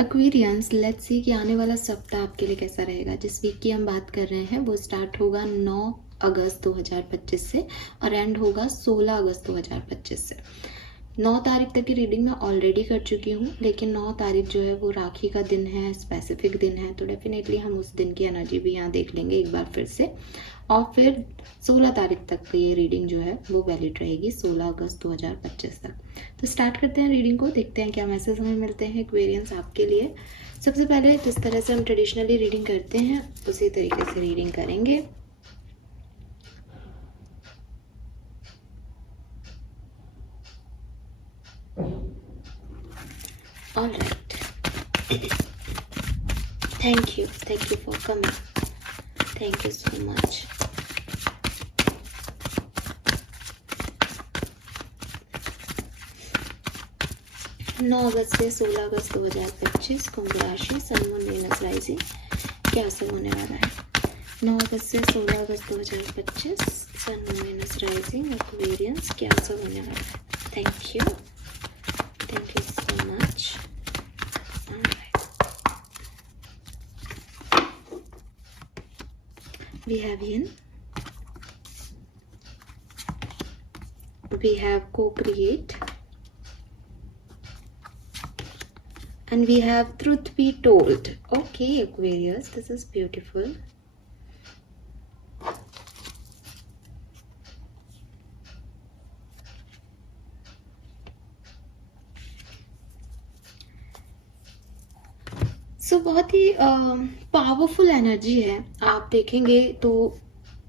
Aquarians, let's see कि आने वाला सप्ताह आपके लिए कैसा रहेगा। जिस वीक की हम बात कर रहे हैं वो स्टार्ट होगा 9 अगस्त 2025 से और एंड होगा 16 अगस्त 2025 से। 9 तारीख तक की रीडिंग मैं ऑलरेडी कर चुकी हूँ, लेकिन 9 तारीख जो है वो राखी का दिन है, स्पेसिफिक दिन है, तो डेफिनेटली हम उस दिन की एनर्जी भी यहाँ देख लेंगे एक बार फिर से। और फिर 16 तारीख तक की ये रीडिंग जो है वो वैलिड रहेगी, 16 अगस्त 2025 तक। तो स्टार्ट करते हैं रीडिंग को, देखते हैं क्या मैसेज हमें मिलते हैं एक्वेरियंस आपके लिए। सबसे पहले जिस तरह से हम ट्रेडिशनली रीडिंग करते हैं उसी तरीके से रीडिंग करेंगे। Alright, thank you for coming, thank you so much. नौ अगस्त से 16 अगस्त 2025 कुंभ राशि, सन मून वीनस राइजिंग क्या असर होने वाला है। 9 अगस्त से 16 अगस्त 2025 sun moon Venus rising Aquarians क्या असर होने वाला है। Thank you so much. We have yin, we have co-create, and we have truth be told. Okay, Aquarius, this is beautiful. सो बहुत ही पावरफुल एनर्जी है। आप देखेंगे तो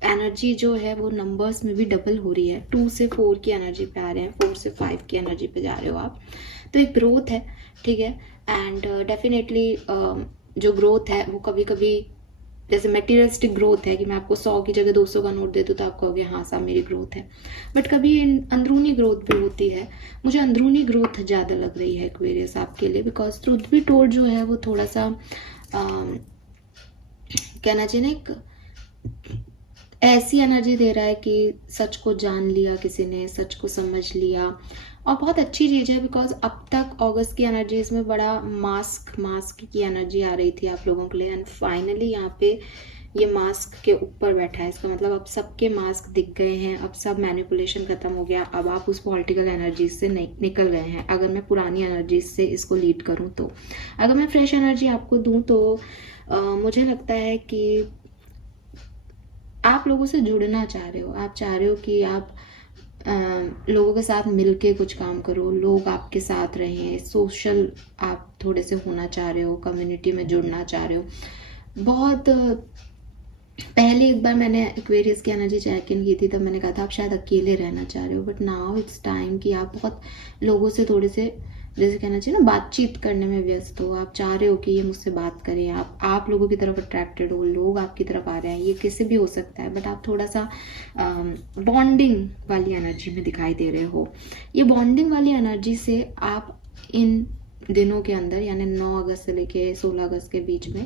एनर्जी जो है वो नंबर्स में भी डबल हो रही है। 2 से 4 की एनर्जी पे आ रहे हैं, 4 से 5 की एनर्जी पे जा रहे हो आप, तो एक ग्रोथ है, ठीक है। एंड डेफिनेटली जो ग्रोथ है वो कभी कभी जैसे मेटीरियलिस्टिक ग्रोथ है कि मैं आपको 100 की जगह 200 का नोट दे दूँ तो आप कहोगे हाँ साहब मेरी ग्रोथ है, बट कभी अंदरूनी ग्रोथ भी होती है। मुझे अंदरूनी ग्रोथ ज़्यादा लग रही है एक्वेरियस आपके लिए, बिकॉज ट्रूथ बी टोल्ड जो है वो थोड़ा सा कहना चाहिए ना, एक ऐसी एनर्जी दे रहा है कि सच को जान लिया किसी ने, सच को समझ लिया, और बहुत अच्छी चीज़ है। बिकॉज अब तक अगस्त की एनर्जीज में बड़ा मास्क की एनर्जी आ रही थी आप लोगों के लिए, एंड फाइनली यहाँ पे ये मास्क के ऊपर बैठा है। इसका मतलब अब सबके मास्क दिख गए हैं, अब सब मैनिपुलेशन खत्म हो गया, अब आप उस पॉलिटिकल एनर्जीज से निकल गए हैं। अगर मैं पुरानी एनर्जीज से इसको लीड करूँ तो, अगर मैं फ्रेश एनर्जी आपको दूँ तो मुझे लगता है कि आप लोगों से जुड़ना चाह रहे हो, आप चाह रहे हो कि आप लोगों के साथ मिलके कुछ काम करो, लोग आपके साथ रहें, सोशल आप थोड़े से होना चाह रहे हो, कम्युनिटी में जुड़ना चाह रहे हो। बहुत पहले एक बार मैंने एक्वेरियस की एनर्जी चेक इन की थी, तब मैंने कहा था आप शायद अकेले रहना चाह रहे हो, बट नाउ इट्स टाइम कि आप बहुत लोगों से थोड़े से, जैसे कहना चाहिए ना, बातचीत करने में व्यस्त हो। आप चाह रहे हो कि ये मुझसे बात करें, आप लोगों की तरफ अट्रैक्टेड हो, लोग आपकी तरफ आ रहे हैं, ये किसी भी हो सकता है, बट आप थोड़ा सा बॉन्डिंग वाली एनर्जी में दिखाई दे रहे हो। ये बॉन्डिंग वाली एनर्जी से आप इन दिनों के अंदर, यानी 9 अगस्त से लेके 16 अगस्त के बीच में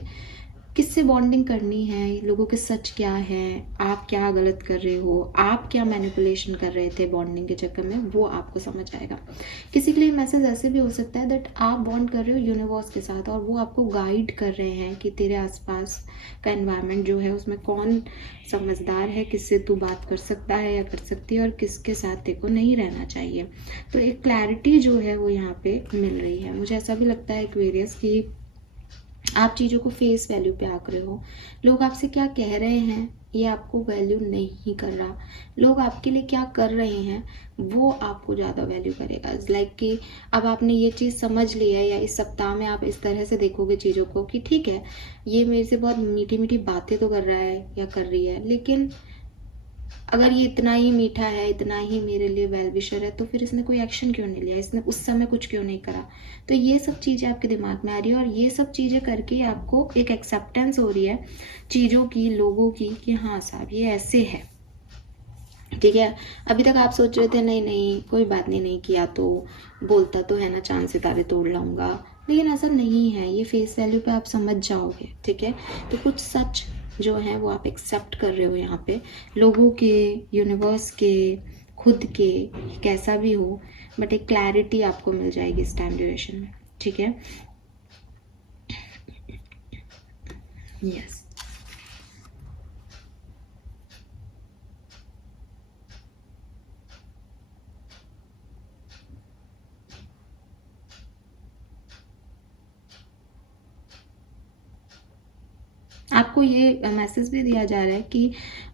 किससे बॉन्डिंग करनी है, लोगों के सच क्या है, आप क्या गलत कर रहे हो, आप क्या मैनिपुलेशन कर रहे थे बॉन्डिंग के चक्कर में, वो आपको समझ आएगा। किसी के लिए मैसेज ऐसे भी हो सकता है दैट आप बॉन्ड कर रहे हो यूनिवर्स के साथ और वो आपको गाइड कर रहे हैं कि तेरे आसपास का एनवायरनमेंट जो है उसमें कौन समझदार है, किससे तू बात कर सकता है या कर सकती है, और किसके साथ तेरे को नहीं रहना चाहिए। तो एक क्लैरिटी जो है वो यहाँ पे मिल रही है। मुझे ऐसा भी लगता है एक्वेरियस की आप चीज़ों को फेस वैल्यू पे आंक रहे हो। लोग आपसे क्या कह रहे हैं ये आपको वैल्यू नहीं कर रहा, लोग आपके लिए क्या कर रहे हैं वो आपको ज़्यादा वैल्यू करेगा। इट्स लाइक कि अब आपने ये चीज़ समझ ली है, या इस सप्ताह में आप इस तरह से देखोगे चीज़ों को कि ठीक है ये मेरे से बहुत मीठी मीठी बातें तो कर रहा है या कर रही है, लेकिन अगर ये इतना ही मीठा है, इतना ही मेरे लिए वेल विशर है, तो फिर इसने कोई एक्शन क्यों नहीं लिया, इसने उस समय कुछ क्यों नहीं करा। तो ये सब चीज़ें आपके दिमाग में आ रही है, और ये सब चीज़ें करके आपको एक एक्सेप्टेंस हो रही है चीज़ों की, लोगों की, कि हाँ साहब ये ऐसे है, ठीक है। अभी तक आप सोच रहे थे नहीं नहीं कोई बात नहीं, नहीं किया तो बोलता तो है ना, चांद सितारे तोड़ लाऊंगा, लेकिन ऐसा नहीं है। ये फेस वैल्यू पे आप समझ जाओगे, ठीक है। तो कुछ सच जो है वो आप एक्सेप्ट कर रहे हो यहाँ पे, लोगों के, यूनिवर्स के, खुद के, कैसा भी हो, बट एक क्लैरिटी आपको मिल जाएगी इस टाइम ड्यूरेशन में, ठीक है। यस। आपको ये मैसेज भी दिया जा रहा है कि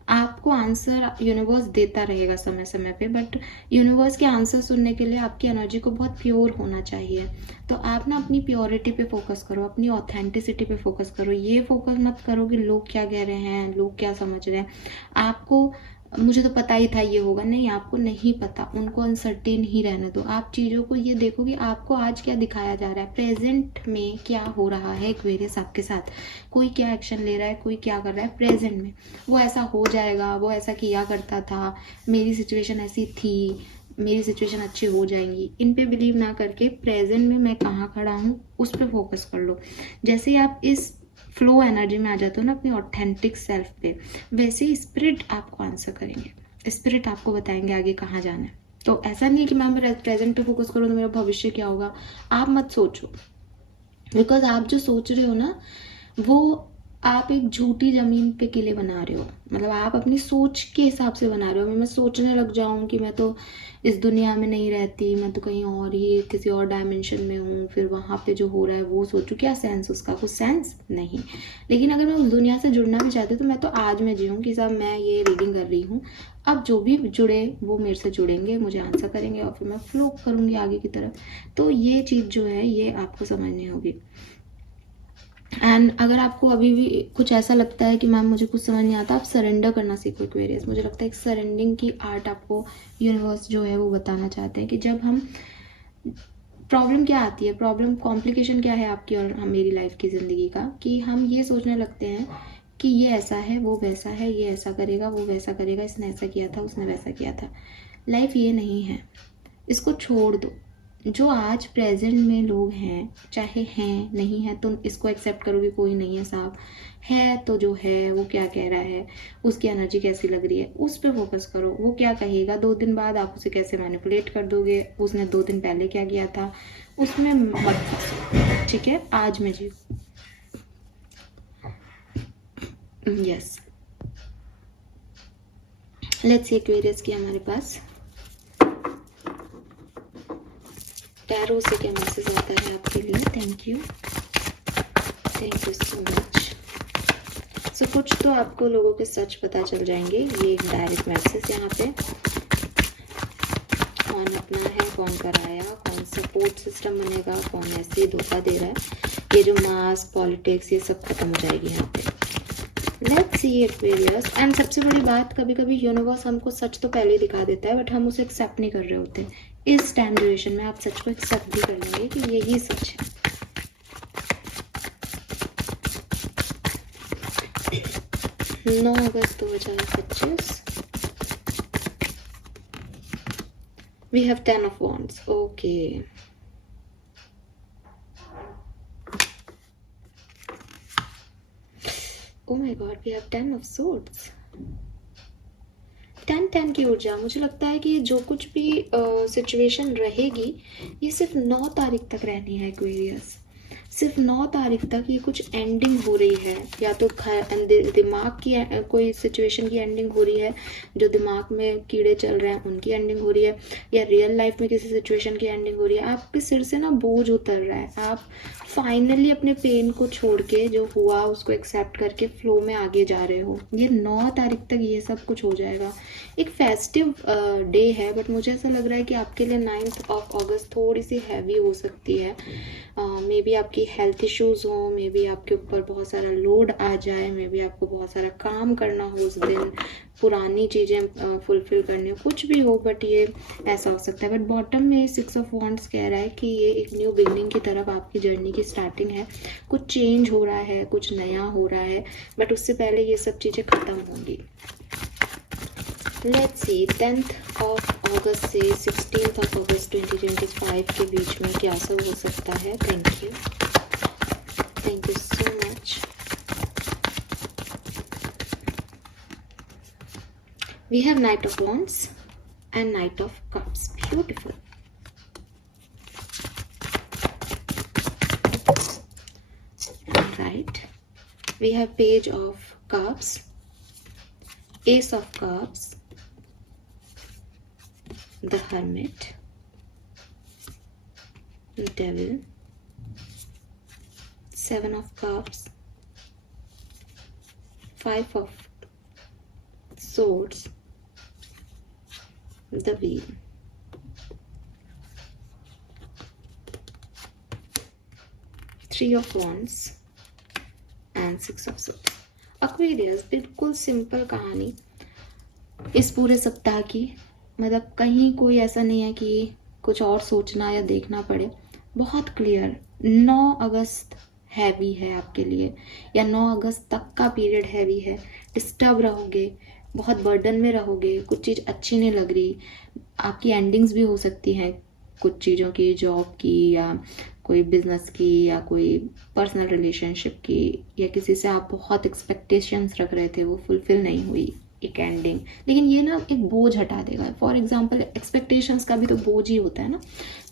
आपको आंसर यूनिवर्स देता रहेगा समय समय पे, बट यूनिवर्स के आंसर सुनने के लिए आपकी एनर्जी को बहुत प्योर होना चाहिए। तो आप ना अपनी प्योरिटी पे फोकस करो, अपनी ऑथेंटिसिटी पे फोकस करो। ये फोकस मत करो कि लोग क्या कह रहे हैं, लोग क्या समझ रहे हैं। आपको मुझे तो पता ही था ये होगा, नहीं, आपको नहीं पता, उनको अनसर्टेन ही रहने दो। आप चीज़ों को ये देखो कि आपको आज क्या दिखाया जा रहा है, प्रेजेंट में क्या हो रहा है एक्वेरियस आपके साथ। कोई क्या एक्शन ले रहा है, कोई क्या कर रहा है प्रेजेंट में। वो ऐसा हो जाएगा, वो ऐसा किया करता था, मेरी सिचुएशन ऐसी थी, मेरी सिचुएशन अच्छी हो जाएंगी, इन पे बिलीव ना करके प्रेजेंट में मैं कहाँ खड़ा हूँ उस पर फोकस कर लो। जैसे ही आप इस फ्लो एनर्जी में आ जाते हो ना, अपनी ऑथेंटिक सेल्फ पे, वैसे ही स्पिरिट आपको आंसर करेंगे, स्पिरिट आपको बताएंगे आगे कहाँ जाना है। तो ऐसा नहीं है कि मैं प्रेजेंट पे फोकस करूँ तो मेरा भविष्य क्या होगा, आप मत सोचो। बिकॉज आप जो सोच रहे हो ना, वो आप एक झूठी ज़मीन पे किले बना रहे हो। मतलब आप अपनी सोच के हिसाब से बना रहे हो। मैं सोचने लग जाऊँ कि मैं तो इस दुनिया में नहीं रहती, मैं तो कहीं और ही किसी और डायमेंशन में हूँ, फिर वहाँ पे जो हो रहा है वो सोचूं, क्या सेंस उसका, कुछ सेंस नहीं। लेकिन अगर मैं उस दुनिया से जुड़ना भी चाहती हूँ तो मैं तो आज में जीऊँ कि साहब मैं ये रीडिंग कर रही हूँ, अब जो भी जुड़े वो मेरे से जुड़ेंगे, मुझे आंसर करेंगे और फिर मैं फ्लो करूँगी आगे की तरफ। तो ये चीज़ जो है ये आपको समझनी होगी। एंड अगर आपको अभी भी कुछ ऐसा लगता है कि मैम मुझे कुछ समझ नहीं आता, आप सरेंडर करना सीखो एक्वेरियस। मुझे लगता है एक सरेंडिंग की आर्ट आपको यूनिवर्स जो है वो बताना चाहते हैं कि जब हम, प्रॉब्लम क्या आती है, प्रॉब्लम कॉम्प्लिकेशन क्या है आपकी और मेरी लाइफ की ज़िंदगी का, कि हम ये सोचने लगते हैं कि ये ऐसा है, वो वैसा है, ये ऐसा करेगा, वो वैसा करेगा, इसने ऐसा किया था, उसने वैसा किया था। लाइफ ये नहीं है, इसको छोड़ दो। जो आज प्रेजेंट में लोग हैं, चाहे हैं नहीं है, तुम इसको एक्सेप्ट करो कि कोई नहीं है साहब, है तो जो है वो क्या कह रहा है, उसकी एनर्जी कैसी लग रही है, उस पर फोकस करो। वो क्या कहेगा 2 दिन बाद, आप उसे कैसे मैनिपुलेट कर दोगे, उसने 2 दिन पहले क्या किया था, उसमें मत फंसो। ठीक है, आज में जियो। यस, लेट्स सी एक्वेरियस की हमारे पास टैरो से क्या मैसेज आता है आपके लिए। Thank you so much. So कुछ तो आपको लोगों के सच पता चल जाएंगे। ये एक डायरेक्ट मैसेज यहाँ पे, कौन अपना है, कौन पराया, कौन सपोर्ट सिस्टम बनेगा, कौन ऐसे ही धोखा दे रहा है। ये जो मास पॉलिटिक्स ये सब खत्म हो जाएगी यहाँ पे। Let's see Aquarius. एंड सबसे बड़ी बात, कभी कभी यूनिवर्स हमको सच तो पहले ही दिखा देता है बट हम उसे एक्सेप्ट नहीं कर रहे होते। इस टाइम ड्यूरेशन में आप सच को एक्सेप्ट भी कर लेंगे कि यही सच है। 9 अगस्त 2025। We have 10 of Wands. Okay. Oh my God, we have 10 of Swords. 10 की ऊर्जा। मुझे लगता है कि जो कुछ भी सिचुएशन रहेगी ये सिर्फ 9 तारीख तक रहनी है एक्वेरियस। सिर्फ 9 तारीख तक ये कुछ एंडिंग हो रही है, या तो दिमाग की कोई सिचुएशन की एंडिंग हो रही है, जो दिमाग में कीड़े चल रहे हैं उनकी एंडिंग हो रही है, या रियल लाइफ में किसी सिचुएशन की एंडिंग हो रही है। आपके सिर से ना बोझ उतर रहा है, आप फाइनली अपने पेन को छोड़ के जो हुआ उसको एक्सेप्ट करके फ्लो में आगे जा रहे हो। ये 9 तारीख तक ये सब कुछ हो जाएगा। एक फेस्टिव डे है बट मुझे ऐसा लग रहा है कि आपके लिए 9 अगस्त थोड़ी सी हैवी हो सकती है। मे बी आपकी हेल्थ इश्यूज हो, मे बी आपके ऊपर बहुत सारा लोड आ जाए, मे बी आपको बहुत सारा काम करना हो उस दिन, पुरानी चीज़ें फुलफिल करनी हो, कुछ भी हो, बट ये ऐसा हो सकता है। बट बॉटम में 6 ऑफ वॉन्ड्स कह रहा है कि ये एक न्यू बिगनिंग की तरफ आपकी जर्नी की स्टार्टिंग है। कुछ चेंज हो रहा है, कुछ नया हो रहा है, बट उससे पहले ये सब चीज़ें ख़त्म होंगी। लेट्स सी 10th ऑफ अगस्त से 16th ऑफ अगस्त 2025 के बीच में क्या सब हो सकता है। Thank you so much. We have knight of wands and knight of cups. Beautiful. Right, We have Page of Cups, Ace of Cups, the Hermit, Devil, Seven of Cups, Five of Swords, the Wheel. Three of Wands and Six of Swords. Aquarius, बिल्कुल simple कहानी इस पूरे सप्ताह की, मतलब कहीं कोई ऐसा नहीं है कि कुछ और सोचना या देखना पड़े, बहुत क्लियर। 9 अगस्त हैवी है आपके लिए, या 9 अगस्त तक का पीरियड हैवी है। डिस्टर्ब रहोगे, बहुत बर्डन में रहोगे, कुछ चीज़ अच्छी नहीं लग रही, आपकी एंडिंग्स भी हो सकती हैं कुछ चीज़ों की, जॉब की या कोई बिजनेस की या कोई पर्सनल रिलेशनशिप की, या किसी से आप बहुत एक्सपेक्टेशंस रख रहे थे वो फुलफिल नहीं हुई एक एंडिंग। लेकिन ये ना एक बोझ हटा देगा। फॉर एग्जांपल एक्सपेक्टेशंस का भी तो बोझ ही होता है ना,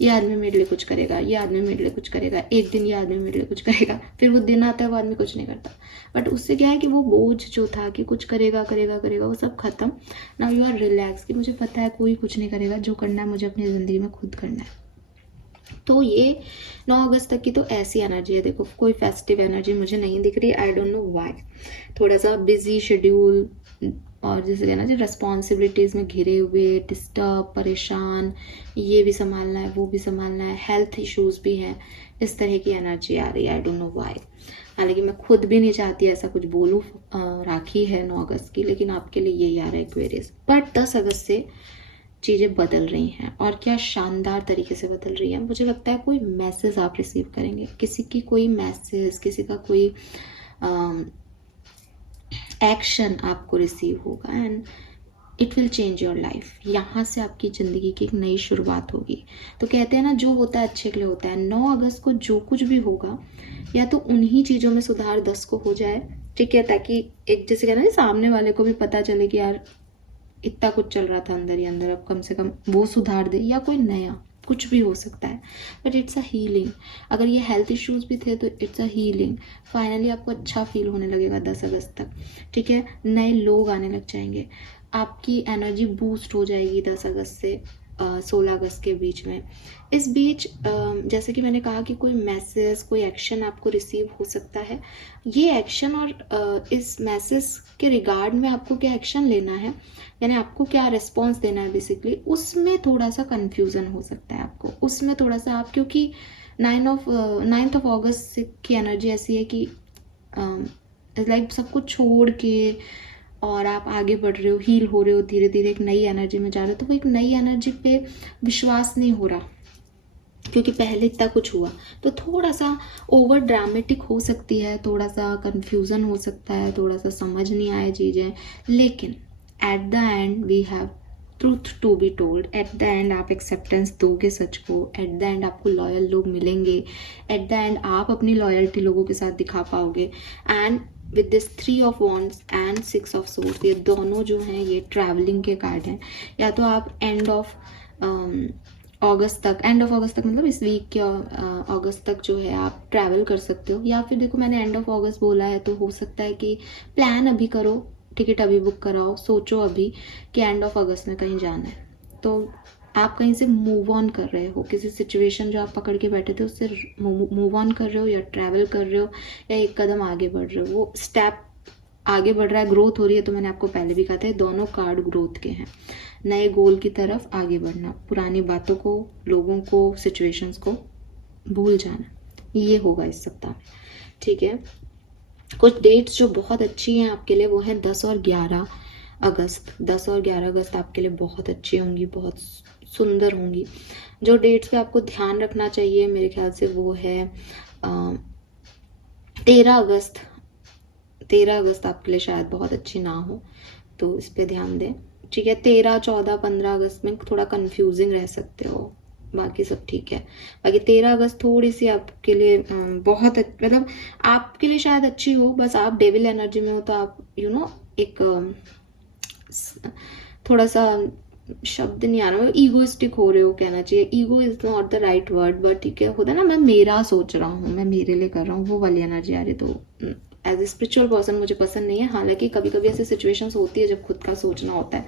ये आदमी मेरे लिए कुछ करेगा, ये आदमी मेरे लिए कुछ करेगा, एक दिन ये आदमी मेरे लिए कुछ करेगा, फिर वो दिन आता है वो आदमी कुछ नहीं करता। बट उससे क्या है कि वो बोझ जो था कि कुछ करेगा करेगा करेगा, वो सब खत्म। नाउ यू आर रिलैक्स कि मुझे पता है कोई कुछ नहीं करेगा, जो करना है मुझे अपनी ज़िंदगी में खुद करना है। तो ये 9 अगस्त तक की तो ऐसी एनर्जी है। देखो कोई फेस्टिव एनर्जी मुझे नहीं दिख रही, आई डोंट नो व्हाई। थोड़ा सा बिजी शेड्यूल और जैसे कहना चाहिए रिस्पॉन्सिबिलिटीज़ में घिरे हुए, डिस्टर्ब, परेशान, ये भी संभालना है वो भी संभालना है, हेल्थ इश्यूज़ भी हैं, इस तरह की एनर्जी आ रही है। I don't know why. हालांकि मैं खुद भी नहीं चाहती ऐसा कुछ बोलूँ, राखी है 9 अगस्त की, लेकिन आपके लिए यही आ रहा है एक्वेरियस। बट 10 अगस्त से चीज़ें बदल रही हैं, और क्या शानदार तरीके से बदल रही हैं। मुझे लगता है कोई मैसेज आप रिसीव करेंगे, किसी की कोई मैसेज, किसी का कोई एक्शन आपको रिसीव होगा, and it will change your life. यहाँ से आपकी ज़िंदगी की एक नई शुरुआत होगी। तो कहते हैं ना, जो होता है अच्छे के लिए होता है। 9 अगस्त को जो कुछ भी होगा, या तो उन्हीं चीज़ों में सुधार 10 को हो जाए, ठीक है, ताकि एक जैसे कहना है सामने वाले को भी पता चले कि यार इतना कुछ चल रहा था अंदर ही अंदर, अब कम से कम वो सुधार दे, या कोई नया कुछ भी हो सकता है। But it's a healing. अगर ये हेल्थ इश्यूज भी थे तो इट्स अ हीलिंग। फाइनली आपको अच्छा फील होने लगेगा 10 अगस्त तक, ठीक है। नए लोग आने लग जाएंगे, आपकी एनर्जी बूस्ट हो जाएगी 10 अगस्त से 16 अगस्त के बीच में। इस बीच जैसे कि मैंने कहा कि कोई मैसेज, कोई एक्शन आपको रिसीव हो सकता है। ये एक्शन और इस मैसेज के रिगार्ड में आपको क्या एक्शन लेना है, यानी आपको क्या रिस्पॉन्स देना है बेसिकली, उसमें थोड़ा सा कन्फ्यूज़न हो सकता है आपको। उसमें थोड़ा सा आप, क्योंकि 9th ऑफ अगस्त की एनर्जी ऐसी है कि लाइक सब कुछ छोड़ के और आप आगे बढ़ रहे हो, हील हो रहे हो, धीरे धीरे एक नई एनर्जी में जा रहे हो। तो वो एक नई एनर्जी पे विश्वास नहीं हो रहा, क्योंकि पहले इतना कुछ हुआ। तो थोड़ा सा ओवर ड्रामेटिक हो सकती है, थोड़ा सा कन्फ्यूज़न हो सकता है, थोड़ा सा समझ नहीं आए चीज़ें। लेकिन at the end we have truth to be told. At the end आप एक्सेप्टेंस दोगे सच को, एट द एंड आपको लॉयल लोग मिलेंगे, एट द एंड आप अपनी लॉयल्टी लोगों के साथ दिखा पाओगे। And with this 3 of wands and 6 of swords, ये दोनों जो हैं ये ट्रैवलिंग के कार्ड हैं। या तो आप एंड ऑफ अगस्त तक, एंड ऑफ अगस्त तक मतलब इस वीक के अगस्त तक जो है आप ट्रैवल कर सकते हो। या फिर देखो मैंने एंड ऑफ अगस्त बोला है, तो हो सकता है कि प्लान अभी करो, टिकट अभी बुक कराओ, सोचो अभी कि एंड ऑफ अगस्त में कहीं जाना है। तो आप कहीं से मूव ऑन कर रहे हो, किसी सिचुएशन जो आप पकड़ के बैठे थे उससे मूव ऑन कर रहे हो, या ट्रैवल कर रहे हो, या एक कदम आगे बढ़ रहे हो। वो स्टेप आगे बढ़ रहा है, ग्रोथ हो रही है। तो मैंने आपको पहले भी कहा था दोनों कार्ड ग्रोथ के हैं, नए गोल की तरफ आगे बढ़ना, पुरानी बातों को, लोगों को, सिचुएशंस को भूल जाना, ये होगा इस सप्ताह में, ठीक है। कुछ डेट्स जो बहुत अच्छी हैं आपके लिए वो हैं 10 और 11 अगस्त। 10 और 11 अगस्त आपके लिए बहुत अच्छी होंगी, बहुत सुंदर होंगी। जो डेट्स पे आपको ध्यान रखना चाहिए मेरे ख्याल से वो है 13 अगस्त। 13 अगस्त आपके लिए शायद बहुत अच्छी ना हो, तो इस पे ध्यान दें, ठीक है। 13, 14, 15 अगस्त में थोड़ा कंफ्यूजिंग रह सकते हो, बाकी सब ठीक है। बाकी 13 अगस्त थोड़ी सी आपके लिए बहुत मतलब आपके लिए शायद अच्छी हो, बस आप डेविल एनर्जी में हो तो आप एक थोड़ा सा शब्द नहीं आ रहा, ईगोइस्टिक हो रहे हो कहना चाहिए। Ego is not the right word, but ठीक है, होता है ना, मैं मेरा सोच रहा हूँ, मैं मेरे लिए कर रहा हूँ, वो वाली एनर्जी आ रही। तो एज ए स्पिरिचुअल पर्सन मुझे पसंद नहीं है, हालांकि कभी कभी ऐसी सिचुएशंस होती है जब खुद का सोचना होता है,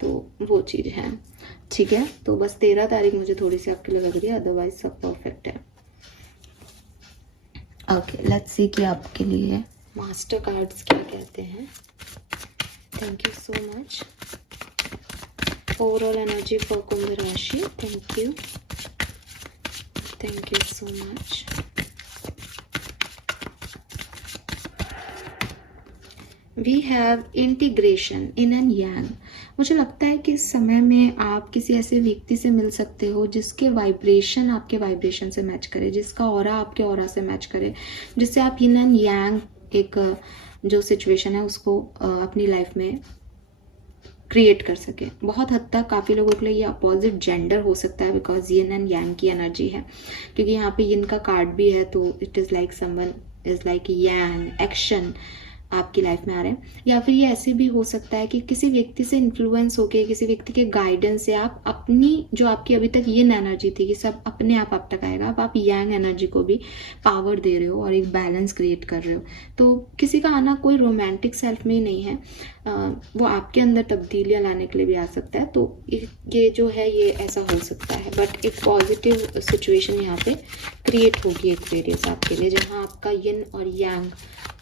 तो वो चीज़ है। ठीक है, तो बस 13 तारीख मुझे थोड़ी सी आपके लिए लग रही है, अदरवाइज सब परफेक्ट है। ओके, लेट्स सी कि आपके लिए मास्टर कार्ड्स क्या कहते हैं। Thank you so much. Overall energy for Kumbh राशि। Thank you so much. We have integration yin and yang. मुझे लगता है कि इस समय में आप किसी ऐसे व्यक्ति से मिल सकते हो जिसके वाइब्रेशन आपके वाइब्रेशन से मैच करे, जिसका ऑरा आपके ऑरा से मैच करे, जिससे आप इन एंड यांग एक जो सिचुएशन है उसको अपनी लाइफ में क्रिएट कर सके। बहुत हद तक काफ़ी लोगों के लिए ये अपोजिट जेंडर हो सकता है, बिकॉज यिन एंड यांग की एनर्जी है, क्योंकि यहाँ पे यिन का कार्ड भी है, तो it is like someone is like Yang, action आपकी लाइफ में आ रहे हैं। या फिर ये ऐसे भी हो सकता है कि किसी व्यक्ति से इन्फ्लुएंस होके, किसी व्यक्ति के गाइडेंस से आप अपनी जो आपकी अभी तक यिन एनर्जी थी कि सब अपने आप तक आएगा, अब आप यांग एनर्जी को भी पावर दे रहे हो और एक बैलेंस क्रिएट कर रहे हो। तो किसी का आना कोई रोमांटिक सेल्फ में नहीं है, वो आपके अंदर तब्दीलियाँ लाने के लिए भी आ सकता है। तो ये जो है ये ऐसा हो सकता है, बट एक पॉजिटिव सिचुएशन यहाँ पे क्रिएट होगी एक्वेरियस आपके लिए, जहाँ आपका यिन और यांग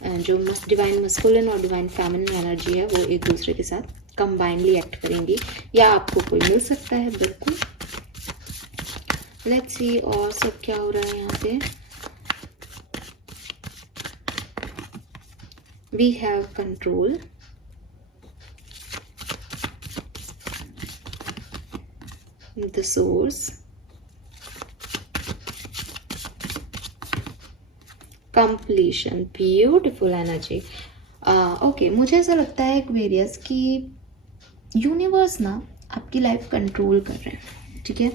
जो डिवाइन मस्कुलिन और डिवाइन फेमिनिन एनर्जी है वो एक दूसरे के साथ कंबाइनली एक्ट करेंगी, या आपको कोई मिल सकता है। बिल्कुल, लेट्स सी और सब क्या हो रहा है यहाँ पे। We have control, the source, completion, beautiful energy. Okay, मुझे ऐसा लगता है एक्वेरियस कि यूनिवर्स ना आपकी लाइफ कंट्रोल कर रहे हैं। ठीक है,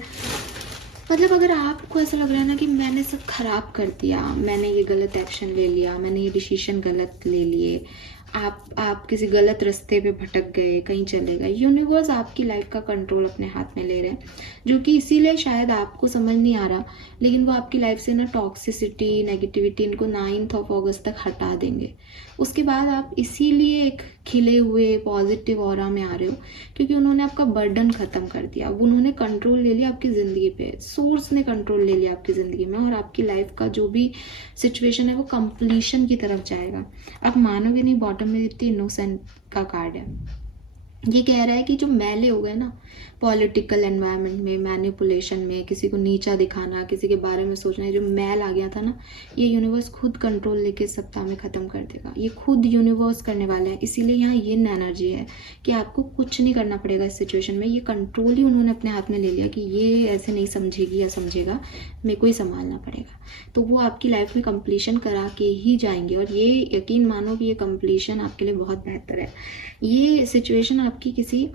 मतलब अगर आपको ऐसा लग रहा है ना कि मैंने सब खराब कर दिया, मैंने ये गलत एक्शन ले लिया, मैंने ये डिसीजन गलत ले लिए, आप किसी गलत रास्ते पे भटक गए, कहीं चले गए, यूनिवर्स आपकी लाइफ का कंट्रोल अपने हाथ में ले रहे हैं, जो कि इसीलिए शायद आपको समझ नहीं आ रहा, लेकिन वो आपकी लाइफ से ना टॉक्सिसिटी, नेगेटिविटी इनको 9 अगस्त तक हटा देंगे। उसके बाद आप इसीलिए एक खिले हुए पॉजिटिव ऑरा में आ रहे हो, क्योंकि उन्होंने आपका बर्डन ख़त्म कर दिया, अब उन्होंने कंट्रोल ले लिया आपकी ज़िंदगी पे, सोर्स ने कंट्रोल ले लिया आपकी ज़िंदगी में, और आपकी लाइफ का जो भी सिचुएशन है वो कंप्लीशन की तरफ जाएगा। आप मानोगे नहीं, बॉटम में इतनी इनोसेंट का कार्ड है, ये कह रहा है कि जो मैले हो गए ना पॉलिटिकल एनवायरनमेंट में, मैनिपुलेशन में, किसी को नीचा दिखाना, किसी के बारे में सोचना, ये जो मैल आ गया था ना, ये यूनिवर्स खुद कंट्रोल लेके सप्ताह में ख़त्म कर देगा। ये खुद यूनिवर्स करने वाला है, इसीलिए यहाँ ये एनर्जी है कि आपको कुछ नहीं करना पड़ेगा इस सिचुएशन में, ये कंट्रोल ही उन्होंने अपने हाथ में ले लिया कि ये ऐसे नहीं समझेगी या समझेगा, मेरे को ही संभालना पड़ेगा। तो वो आपकी लाइफ में कंप्लीशन करा के ही जाएंगे, और ये यकीन मानो कि ये कंप्लीशन आपके लिए बहुत बेहतर है। ये सिचुएशन आपकी किसी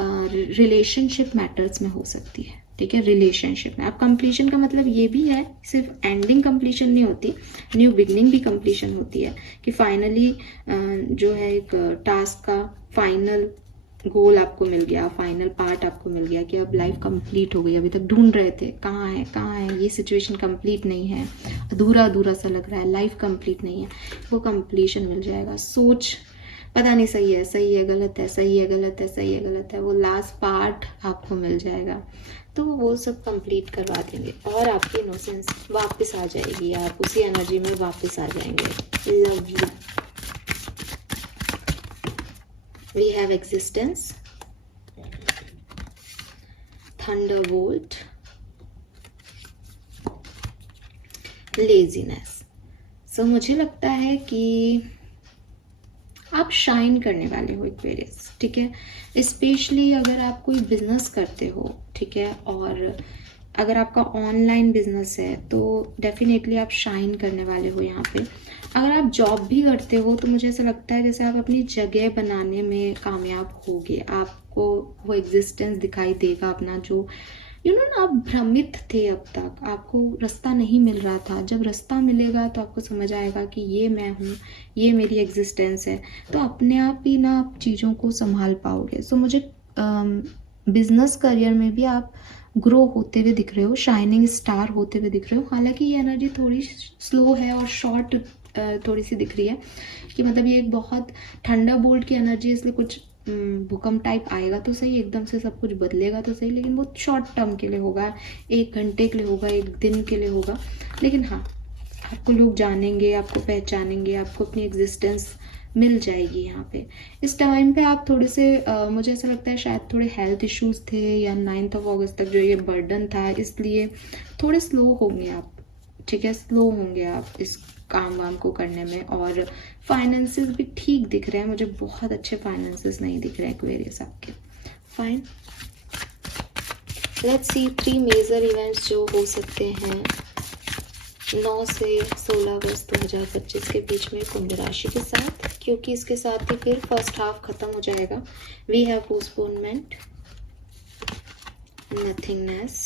रिलेशनशिप मैटर्स में हो सकती है। ठीक है, रिलेशनशिप में। अब कंप्लीशन का मतलब ये भी है, सिर्फ एंडिंग कंप्लीशन नहीं होती, न्यू बिगनिंग भी कंप्लीशन होती है, कि फाइनली जो है एक टास्क का फाइनल गोल आपको मिल गया, फाइनल पार्ट आपको मिल गया, कि अब लाइफ कंप्लीट हो गई। अभी तक ढूंढ रहे थे कहाँ है, ये सिचुएशन कंप्लीट नहीं है, अधूरा अधूरा सा लग रहा है, लाइफ कंप्लीट नहीं है, वो कंप्लीशन मिल जाएगा। सोच पता नहीं सही है गलत है, सही है गलत है, सही है गलत है, वो लास्ट पार्ट आपको मिल जाएगा, तो वो सब कंप्लीट करवा देंगे, और आपकी इनोसेंस वापस आ जाएगी, आप उसी एनर्जी में वापस आ जाएंगे। Lovely. We have existence, thunderbolt, laziness. So मुझे लगता है कि आप शाइन करने वाले हो एक्वेरियस। ठीक है, स्पेशली अगर आप कोई बिजनेस करते हो, ठीक है, और अगर आपका ऑनलाइन बिजनेस है तो डेफिनेटली आप शाइन करने वाले हो यहाँ पे। अगर आप जॉब भी करते हो तो मुझे ऐसा लगता है जैसे आप अपनी जगह बनाने में कामयाब होगे, आपको वो एग्जिस्टेंस दिखाई देगा अपना, जो ना आप भ्रमित थे, अब तक आपको रास्ता नहीं मिल रहा था, जब रास्ता मिलेगा तो आपको समझ आएगा कि ये मैं हूँ, ये मेरी एग्जिस्टेंस है, तो अपने आप ही ना आप चीज़ों को संभाल पाओगे। सो मुझे बिजनेस करियर में भी आप ग्रो होते हुए दिख रहे हो, शाइनिंग स्टार होते हुए दिख रहे हो। हालांकि ये एनर्जी थोड़ी स्लो है और शॉर्ट थोड़ी सी दिख रही है कि मतलब ये एक बहुत थंडरबोल्ट की एनर्जी है, इसलिए कुछ भूकंप टाइप आएगा तो सही, एकदम से सब कुछ बदलेगा तो सही, लेकिन वो शॉर्ट टर्म के लिए होगा, 1 घंटे के लिए होगा, 1 दिन के लिए होगा। लेकिन हाँ, आपको लोग जानेंगे, आपको पहचानेंगे, आपको अपनी एग्जिस्टेंस मिल जाएगी यहाँ पे। इस टाइम पे आप थोड़े से मुझे ऐसा लगता है शायद थोड़े हेल्थ इश्यूज थे, या 9 अगस्त तक जो ये बर्डन था, इसलिए थोड़े स्लो होंगे आप, ठीक है, स्लो होंगे आप इस काम वाम को करने में। और फाइनेंसेस भी ठीक दिख रहे हैं मुझे, बहुत अच्छे फाइनेंसेस नहीं दिख रहे हैं एक्वेरियस आपके। Fine, let's see 3 major events जो हो सकते हैं 9 से 16 अगस्त 2025 के बीच में कुंभ राशि के साथ, क्योंकि इसके साथ ही फिर फर्स्ट हाफ खत्म हो जाएगा। We have postponement, nothingness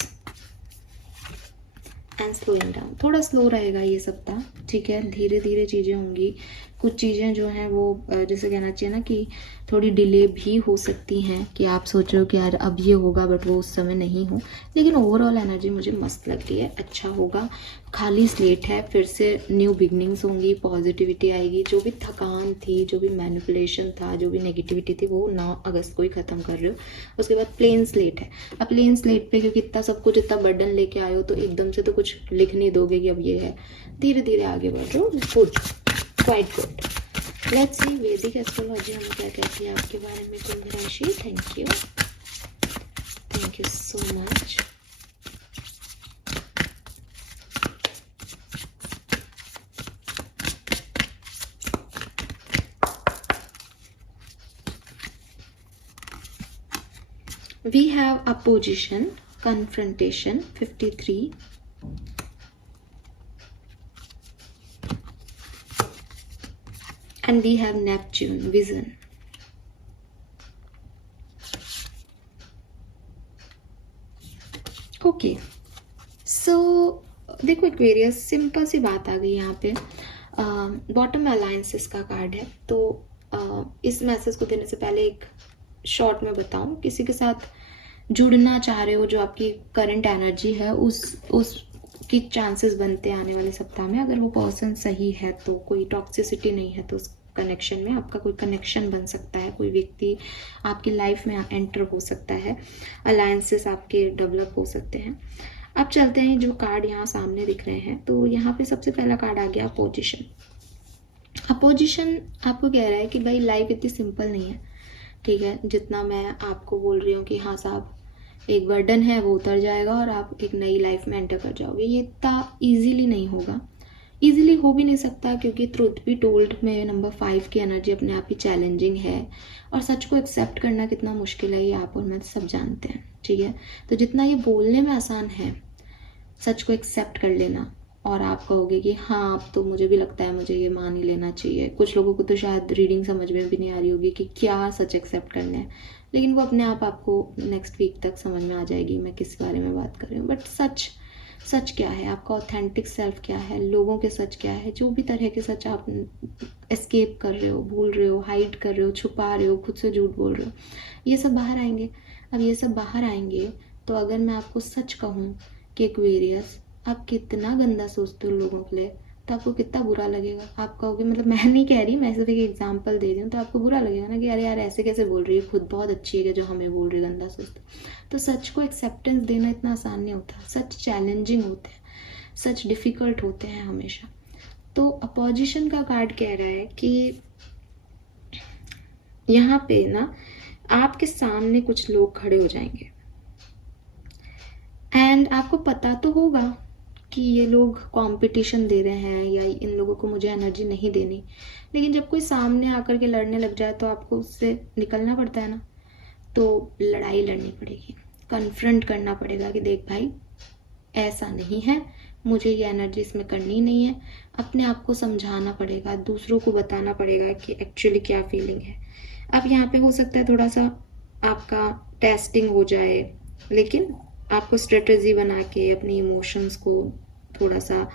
and slowing down. थोड़ा स्लो रहेगा ये सप्ताह, ठीक है, धीरे धीरे चीज़ें होंगी। कुछ चीज़ें जो हैं वो जैसे कहना चाहिए ना कि थोड़ी डिले भी हो सकती हैं, कि आप सोच रहे हो कि यार अब ये होगा बट वो उस समय नहीं हो। लेकिन ओवरऑल एनर्जी मुझे मस्त लग रही है, अच्छा होगा। खाली स्लेट है, फिर से न्यू बिगनिंग्स होंगी, पॉजिटिविटी आएगी। जो भी थकान थी, जो भी मैनिपुलेशन था, जो भी नेगेटिविटी थी, वो 9 अगस्त को ही ख़त्म कर रहे हो। उसके बाद प्लेन स्लेट है। अब प्लेन स्लेट पे क्योंकि इतना सब कुछ, इतना बर्डन लेके आए हो, तो एकदम से तो कुछ लिख नहीं दोगे कि अब ये है। धीरे धीरे आगे बढ़ रहे हो, good, quite good. Let's see वैदिक एस्ट्रोलॉजी हमें क्या कहती है आपके बारे में कुंभ राशि। Thank you so much. We have opposition, confrontation, 53. And we have Neptune, vision. Okay, so देखो एक्वेरियस, सिंपल सी बात आ गई यहाँ पे। बॉटम में अलायंसेस का कार्ड है, तो इस मैसेज को देने से पहले एक शॉर्ट में बताऊं, किसी के साथ जुड़ना चाह रहे हो, जो आपकी करंट एनर्जी है उस की चांसेस बनते हैं आने वाले सप्ताह में। अगर वो पर्सन सही है तो, कोई टॉक्सिसिटी नहीं है, तो उस कनेक्शन में आपका कोई कनेक्शन बन सकता है, कोई व्यक्ति आपकी लाइफ में एंटर हो सकता है, अलायंसेस आपके डेवलप हो सकते हैं। अब चलते हैं, जो कार्ड यहाँ सामने दिख रहे हैं, तो यहाँ पे सबसे पहला कार्ड आ गया अपोजिशन। अपोजिशन आपको कह रहा है कि भाई लाइफ इतनी सिंपल नहीं है, ठीक है। जितना मैं आपको बोल रही हूँ कि हाँ साहब एक बर्डन है, वो उतर जाएगा और आप एक नई लाइफ में एंटर कर जाओगे, ये इतना ईजीली नहीं होगा, ईजिली हो भी नहीं सकता, क्योंकि ट्रूथ बी टोल्ड में नंबर 5 की एनर्जी अपने आप ही चैलेंजिंग है, और सच को एक्सेप्ट करना कितना मुश्किल है ये आप और मैं सब जानते हैं, ठीक है। तो जितना ये बोलने में आसान है सच को एक्सेप्ट कर लेना, और आप कहोगे कि हाँ अब तो मुझे भी लगता है मुझे ये मान ही लेना चाहिए। कुछ लोगों को तो शायद रीडिंग समझ में भी नहीं आ रही होगी कि क्या सच एक्सेप्ट करना है, लेकिन वो अपने आप आपको नेक्स्ट वीक तक समझ में आ जाएगी मैं किस बारे में बात कर रही हूँ। बट सच क्या है, आपका ऑथेंटिक सेल्फ क्या है, लोगों के सच क्या है, जो भी तरह के सच आप एस्केप कर रहे हो, भूल रहे हो, हाइड कर रहे हो, छुपा रहे हो, खुद से झूठ बोल रहे हो, ये सब बाहर आएंगे। अब ये सब बाहर आएंगे तो अगर मैं आपको सच कहूँ कि एक्वेरियस आप कितना गंदा सोचते हो लोगों के लिए, तो आपको कितना बुरा लगेगा। आप कहोगे, मतलब मैं नहीं कह रही, मैं सिर्फ एक एग्जांपल दे रही हूँ, तो आपको बुरा लगेगा ना कि अरे यार ऐसे कैसे बोल रही है, खुद बहुत अच्छी है कि जो हमें बोल रही है गंदा सोचते। तो सच को एक्सेप्टेंस देना इतना आसान नहीं होता, सच चैलेंजिंग होते हैं, सच डिफ़िकल्ट होते हैं हमेशा। तो अपोजिशन का कार्ड कह रहा है कि यहाँ पे ना आपके सामने कुछ लोग खड़े हो जाएंगे, एंड आपको पता तो होगा कि ये लोग कंपटीशन दे रहे हैं या इन लोगों को मुझे एनर्जी नहीं देनी, लेकिन जब कोई सामने आकर के लड़ने लग जाए तो आपको उससे निकलना पड़ता है ना। तो लड़ाई लड़नी पड़ेगी, कन्फ्रंट करना पड़ेगा कि देख भाई ऐसा नहीं है, मुझे ये एनर्जी इसमें करनी नहीं है। अपने आप को समझाना पड़ेगा, दूसरों को बताना पड़ेगा कि एक्चुअली क्या फीलिंग है। अब यहाँ पे हो सकता है थोड़ा सा आपका टेस्टिंग हो जाए, लेकिन आपको स्ट्रेटजी बना के अपनी इमोशंस को थोड़ा सा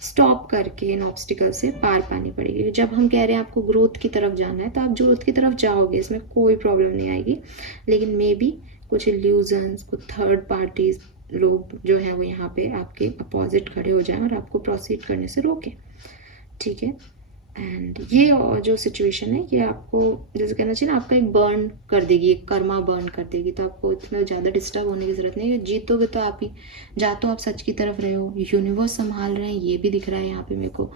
स्टॉप करके इन ऑब्स्टिकल से पार पानी पड़ेगी। जब हम कह रहे हैं आपको ग्रोथ की तरफ जाना है, तो आप ग्रोथ की तरफ जाओगे, इसमें कोई प्रॉब्लम नहीं आएगी। लेकिन मे बी कुछ इल्यूजन्स, कुछ थर्ड पार्टीज लोग जो है वो यहाँ पे आपके अपोजिट खड़े हो जाएं और आपको प्रोसीड करने से रोके, ठीक है। एंड ये और जो सिचुएशन है ये आपको जैसे कहना चाहिए ना, आपका एक बर्न कर देगी, एक कर्मा बर्न कर देगी, तो आपको इतना ज़्यादा डिस्टर्ब होने की ज़रूरत नहीं है। जीतोगे तो आप ही, जा तो आप सच की तरफ रहे हो, यूनिवर्स संभाल रहे हैं, ये भी दिख रहा है यहाँ पे मेरे को।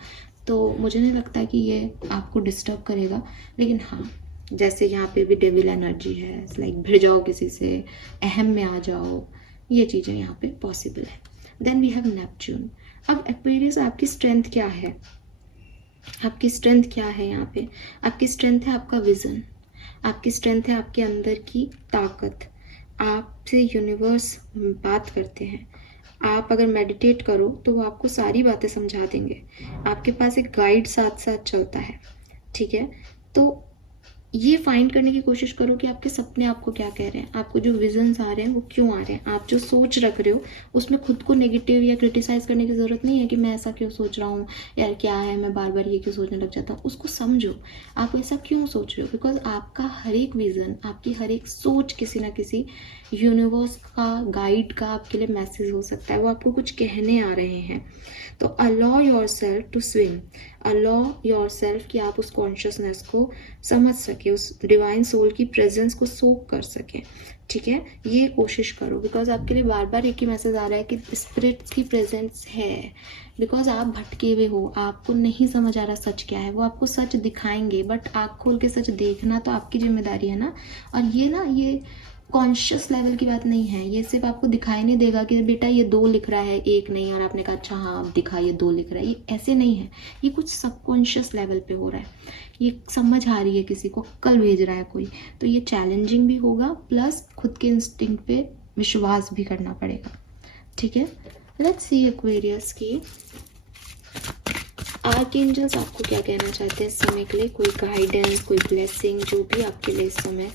तो मुझे नहीं लगता कि ये आपको डिस्टर्ब करेगा। लेकिन हाँ, जैसे यहाँ पे भी डेविल एनर्जी है, लाइक भिड़ जाओ किसी से, अहम में आ जाओ, ये चीज़ें यहाँ पे पॉसिबल है। Then we have Neptune. अब एक्वेरियस आपकी स्ट्रेंथ क्या है? आपकी स्ट्रेंथ क्या है यहाँ पे? आपकी स्ट्रेंथ है आपका विज़न, आपकी स्ट्रेंथ है आपके अंदर की ताकत। आपसे यूनिवर्स बात करते हैं। आप अगर मेडिटेट करो तो वो आपको सारी बातें समझा देंगे। आपके पास एक गाइड साथ साथ चलता है, ठीक है? तो ये फाइंड करने की कोशिश करो कि आपके सपने आपको क्या कह रहे हैं, आपको जो विजन्स आ रहे हैं वो क्यों आ रहे हैं। आप जो सोच रख रहे हो उसमें खुद को नेगेटिव या क्रिटिसाइज करने की ज़रूरत नहीं है कि मैं ऐसा क्यों सोच रहा हूँ, यार क्या है, मैं बार बार ये क्यों सोचने लग जाता हूँ। उसको समझो, आप ऐसा क्यों सोच रहे हो, बिकॉज आपका हर एक विज़न, आपकी हर एक सोच किसी ना किसी यूनिवर्स का, गाइड का आपके लिए मैसेज हो सकता है, वो आपको कुछ कहने आ रहे हैं। तो allow yourself to swim, allow yourself कि आप उस कॉन्शियसनेस को समझ सके, उस डिवाइन सोल की प्रेजेंस को सोक कर सके, ठीक है? ये कोशिश करो, बिकॉज आपके लिए बार बार एक ही मैसेज आ रहा है कि स्पिरिट्स की प्रेजेंस है। बिकॉज आप भटके हुए हो, आपको नहीं समझ आ रहा सच क्या है, वो आपको सच दिखाएंगे, बट आँख खोल के सच देखना तो आपकी जिम्मेदारी है ना। और ये ना, ये कॉन्शियस लेवल की बात नहीं है, ये सिर्फ आपको दिखाई नहीं देगा कि बेटा ये 2 लिख रहा है 1 नहीं, और आपने कहा अच्छा हाँ अब दिखा ये 2 लिख रहा है, ये ऐसे नहीं है। ये कुछ सबकॉन्शियस लेवल पे हो रहा है, ये समझ आ रही है किसी को, कल भेज रहा है कोई। तो ये चैलेंजिंग भी होगा, प्लस खुद के इंस्टिंक्ट पे विश्वास भी करना पड़ेगा, ठीक है? लेट्स सी एक्वेरियस की आर्कएंजल्स आपको क्या कहना चाहते हैं इस समय के लिए, कोई गाइडेंस, कोई ब्लेसिंग, जो भी आपके लिए इस समय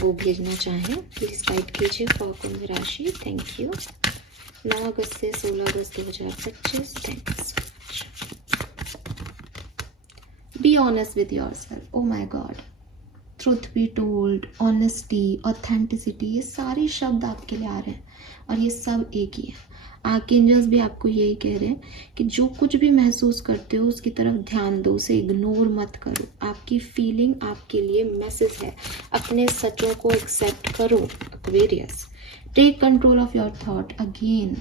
वो भेजना चाहें प्लीज़ गाइड कीजिए फॉर कुंभ राशि। Thank you. 9 अगस्त से 16 अगस्त 2025। Thank you so much. Be honest with yourself. Oh my God, truth be told, honesty, authenticity, ये सारे शब्द आपके लिए आ रहे हैं और ये सब एक ही है। आर्कएंजल्स भी आपको यही कह रहे हैं कि जो कुछ भी महसूस करते हो उसकी तरफ ध्यान दो, उसे इग्नोर मत करो। आपकी फीलिंग आपके लिए मैसेज है, अपने सचों को एक्सेप्ट करो Aquarius. Take control of your thought again,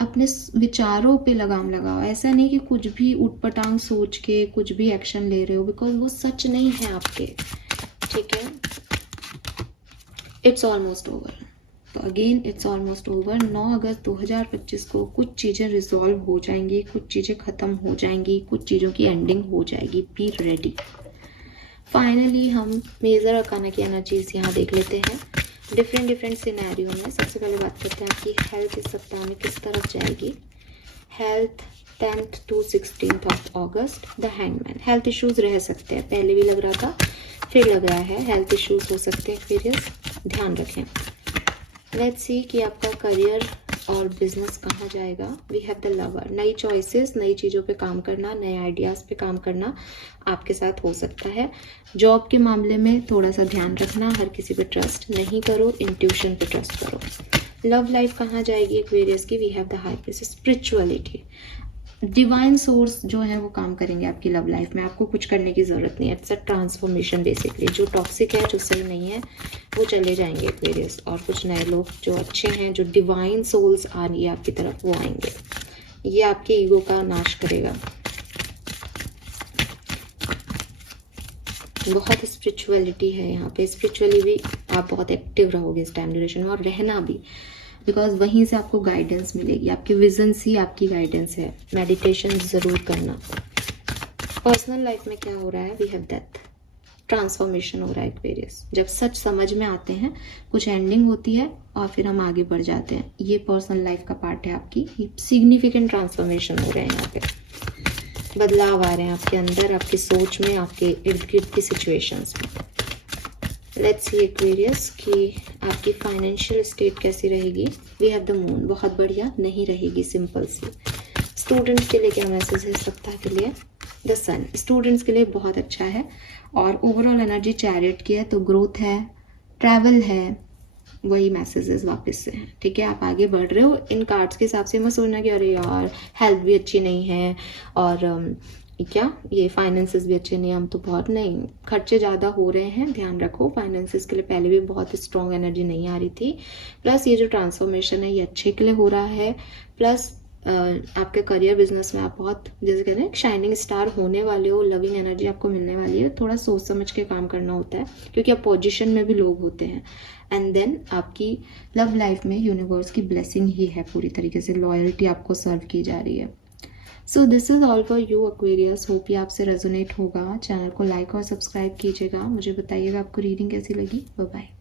अपने विचारों पे लगाम लगाओ। ऐसा नहीं कि कुछ भी उटपटांग सोच के कुछ भी एक्शन ले रहे हो, बिकॉज वो सच नहीं है आपके, ठीक है? It's almost over. तो अगेन इट्स ऑलमोस्ट ओवर। 9 अगस्त 2025 को कुछ चीज़ें रिजॉल्व हो जाएंगी, कुछ चीज़ें ख़त्म हो जाएंगी, कुछ चीज़ों की एंडिंग हो जाएगी। Be ready. फाइनली हम मेजर अरकाना की एनर्जीज यहाँ देख लेते हैं डिफरेंट सिनेरियो में। सबसे पहले बात करते हैं आपकी हेल्थ इस सप्ताह में किस तरफ जाएगी। Health 10th to 16th of August. The hangman. Health issues रह सकते हैं, पहले भी लग रहा था, फिर लग रहा है हेल्थ इश्यूज हो सकते हैं एक्वेरियस, ध्यान रखें। लेट्स सी कि आपका करियर और बिजनेस कहाँ जाएगा। We have the lover. नई चॉइसेस, नई चीज़ों पे काम करना, नए आइडियाज़ पे काम करना आपके साथ हो सकता है। जॉब के मामले में थोड़ा सा ध्यान रखना, हर किसी पे ट्रस्ट नहीं करो, इंट्यूशन पे ट्रस्ट करो। लव लाइफ कहाँ जाएगी एक्वेरियस की। We have the high priestess. Spirituality, divine source जो है वो काम करेंगे आपकी लव लाइफ में, आपको कुछ करने की ज़रूरत नहीं है। It's a transformation basically. जो टॉक्सिक है, जो सही नहीं है, वो चले जाएंगे एक्वेरियस, और कुछ नए लोग जो अच्छे हैं, जो डिवाइन सोल्स आ रही है आपकी तरफ, वो आएंगे। ये आपके ईगो का नाश करेगा। बहुत स्पिरिचुअलिटी है यहाँ पे, स्पिरिचुअली भी आप बहुत एक्टिव रहोगे इस टाइम ड्यूरेशन में, और रहना भी, बिकॉज वहीं से आपको गाइडेंस मिलेगी। आपके विजन्स ही आपकी गाइडेंस है। मेडिटेशन ज़रूर करना। पर्सनल लाइफ में क्या हो रहा है। We have death. ट्रांसफॉर्मेशन हो रहा है एक्वेरियस। जब सच समझ में आते हैं, कुछ एंडिंग होती है और फिर हम आगे बढ़ जाते हैं। ये पर्सनल लाइफ का पार्ट है आपकी। सिग्निफिकेंट ट्रांसफॉर्मेशन हो रहे हैं यहाँ पे, बदलाव आ रहे हैं आपके अंदर, आपकी सोच में, आपके इर्द गिर्द की सिचुएशंस में। लेट्स सी एक्वेरियस कि आपकी फाइनेंशियल स्टेट कैसी रहेगी। We have the moon. बहुत बढ़िया नहीं रहेगी, सिंपल सी। स्टूडेंट्स के लिए क्या मैसेज है सप्ताह के लिए। The sun. स्टूडेंट्स के लिए बहुत अच्छा है, और ओवरऑल एनर्जी चैरियट की है, तो ग्रोथ है, ट्रैवल है, वही मैसेजेस वापस से हैं, ठीक है? आप आगे बढ़ रहे हो। इन कार्ड्स के हिसाब से मत सोचना कि अरे यार हेल्थ भी अच्छी नहीं है और क्या ये फाइनेंसेस भी अच्छे नहीं, हम तो बहुत नहीं, खर्चे ज़्यादा हो रहे हैं, ध्यान रखो। फाइनेंसेस के लिए पहले भी बहुत स्ट्रॉन्ग एनर्जी नहीं आ रही थी, प्लस ये जो ट्रांसफॉर्मेशन है ये अच्छे के लिए हो रहा है, प्लस आपके करियर बिजनेस में आप बहुत जैसे कहते हैं शाइनिंग स्टार होने वाले हो, लविंग एनर्जी आपको मिलने वाली है। थोड़ा सोच समझ के काम करना होता है क्योंकि अपोजिशन में भी लोग होते हैं। एंड देन आपकी लव लाइफ में यूनिवर्स की ब्लेसिंग ही है, पूरी तरीके से लॉयल्टी आपको सर्व की जा रही है। So this is all for you Aquarius, hope ये आपसे रेजोनेट होगा। चैनल को लाइक और सब्सक्राइब कीजिएगा, मुझे बताइएगा आपको रीडिंग कैसी लगी। Bye bye.